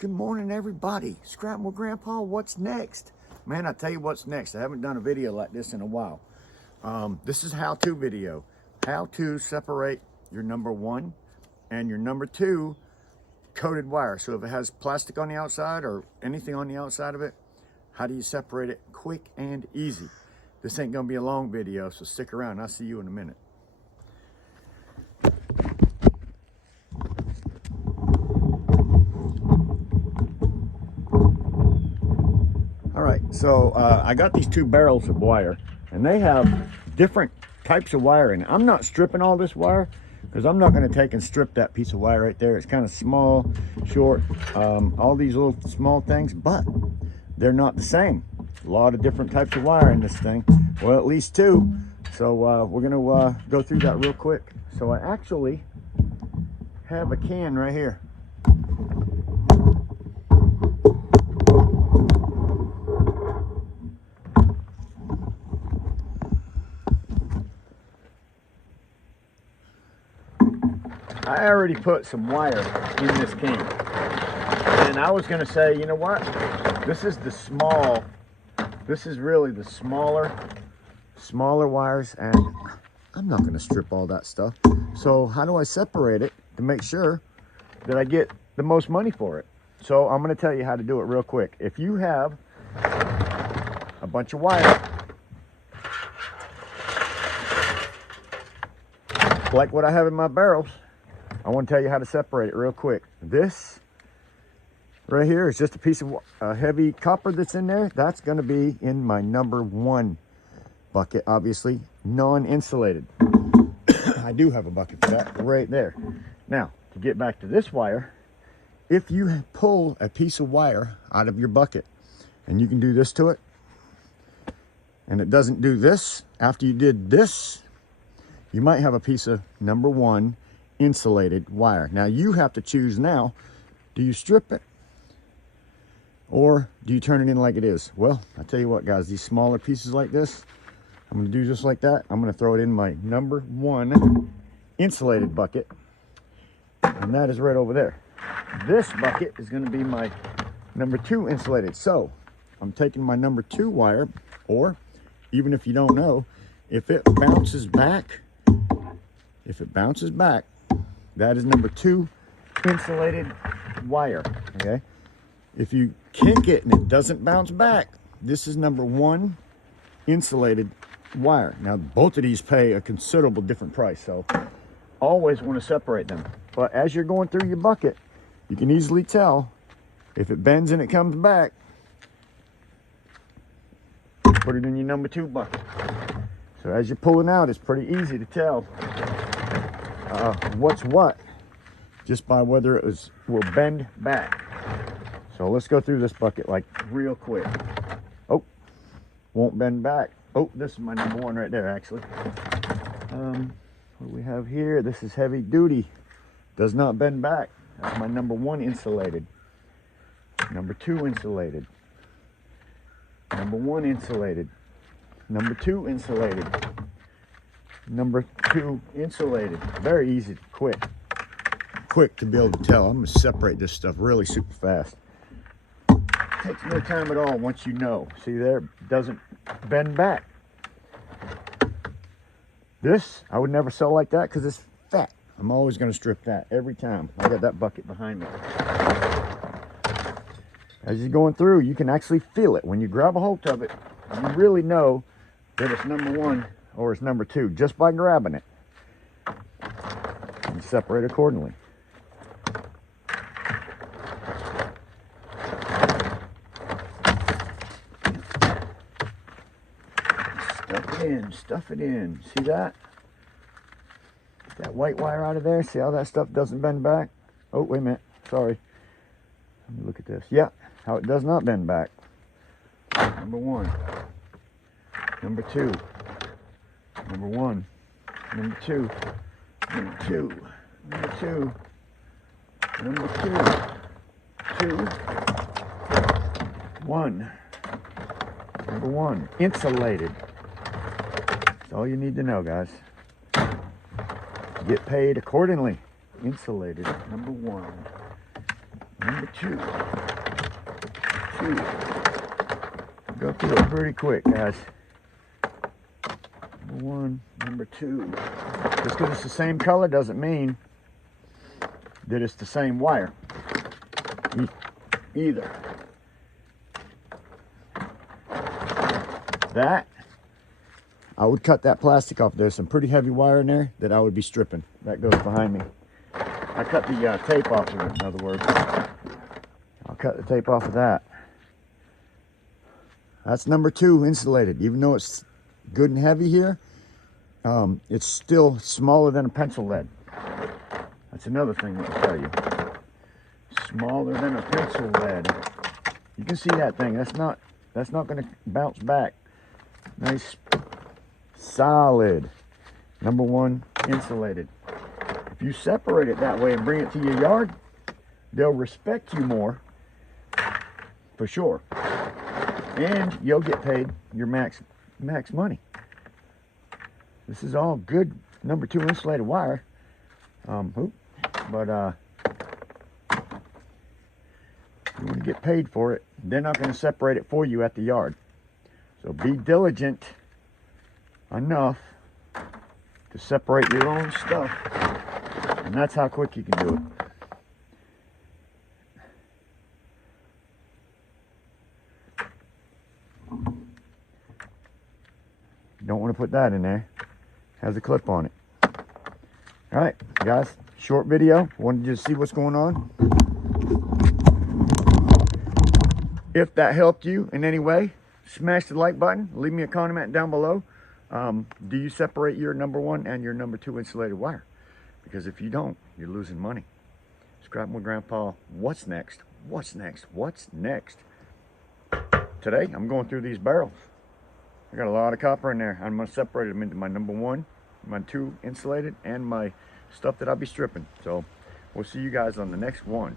Good morning, everybody. Scrapping with Grandpa, what's next? Man, I tell you what's next. I haven't done a video like this in a while. This is how-to video. How to separate your number one and your number two coated wire. So if it has plastic on the outside or anything on the outside of it, how do you separate it quick and easy? This ain't gonna be a long video, so stick around. I'll see you in a minute. All right, so I got these two barrels of wire, and they have different types of wire in it. I'm not stripping all this wire because I'm not going to take and strip that piece of wire right there. It's kind of small, short, all these little small things, but they're not the same. A lot of different types of wire in this thing. Well, at least two. So we're going to go through that real quick. So I actually have a can right here. I already put some wire in this can, and I was going to say, you know what, this is really the smaller wires, and I'm not going to strip all that stuff. So how do I separate it to make sure that I get the most money for it? So I'm going to tell you how to do it real quick. If you have a bunch of wire like what I have in my barrels, I want to tell you how to separate it real quick. This right here is just a piece of heavy copper that's in there. That's going to be in my number one bucket, obviously non-insulated. I do have a bucket for that right there. Now, to get back to this wire, if you pull a piece of wire out of your bucket and you can do this to it, and it doesn't do this after you did this, you might have a piece of number one insulated wire. Now you have to choose now, do you strip it or do you turn it in like it is? Well, I tell you what, guys, these smaller pieces like this, I'm going to do just like that. I'm going to throw it in my number one insulated bucket, and that is right over there. This bucket is going to be my number two insulated. So I'm taking my number two wire, or even if you don't know, if it bounces back, that is number two insulated wire, okay? If you kick it and it doesn't bounce back, this is number one insulated wire. Now, both of these pay a considerable different price, so always want to separate them. But as you're going through your bucket, you can easily tell if it bends and it comes back, put it in your number two bucket. So as you're pulling out, it's pretty easy to tell what's what just by whether it will bend back. So let's go through this bucket like real quick. Oh, won't bend back. Oh, this is my number one right there, actually. What do we have here? This is heavy duty, does not bend back. That's my number one insulated. Number two insulated. Number one insulated. Number two insulated. Number two insulated. Very easy, quick to be able to tell. I'm going to separate this stuff really super fast. Takes no time at all once you know. See there, it doesn't bend back. This I would never sell like that because it's fat. I'm always going to strip that every time. I got that bucket behind me. As you're going through, you can actually feel it. When you grab a hold of it, you really know that it's number one or it's number two just by grabbing it. And separate accordingly. Stuff it in. See that? Get that white wire out of there. See how that stuff doesn't bend back? Oh, wait a minute. Sorry. Let me look at this. Yeah, how it does not bend back. Number one. Number two. Number one. Number two. Number two. Number two. Number two. Two. One. Number one. Insulated. That's all you need to know, guys. Get paid accordingly. Insulated, number one. number two. Go through it pretty quick, guys. Number one, number two. Just because it's the same color doesn't mean that it's the same wire either. That, I would cut that plastic off. There's some pretty heavy wire in there that I would be stripping. That goes behind me. I cut the tape off of it, in other words. I'll cut the tape off of that. That's number two insulated. Even though it's good and heavy here, it's still smaller than a pencil lead. That's another thing that I'll tell you. Smaller than a pencil lead. You can see that thing. That's not going to bounce back. Nice, solid. Number one insulated. If you separate it that way and bring it to your yard, they'll respect you more, for sure. And you'll get paid your max money. This is all good number two insulated wire. You want to get paid for it, they're not going to separate it for you at the yard. So be diligent enough to separate your own stuff. And that's how quick you can do it. Don't want to put that in there. Has a clip on it. All right, guys, short video. Wanted you to see what's going on. If that helped you in any way, smash the like button. Leave me a comment down below. Do you separate your number one and your number two insulated wire? Because if you don't, you're losing money. Subscribe with Grandpa. What's next? What's next? What's next? Today, I'm going through these barrels. I got a lot of copper in there. I'm going to separate them into my number one, my two insulated, and my stuff that I'll be stripping. So we'll see you guys on the next one.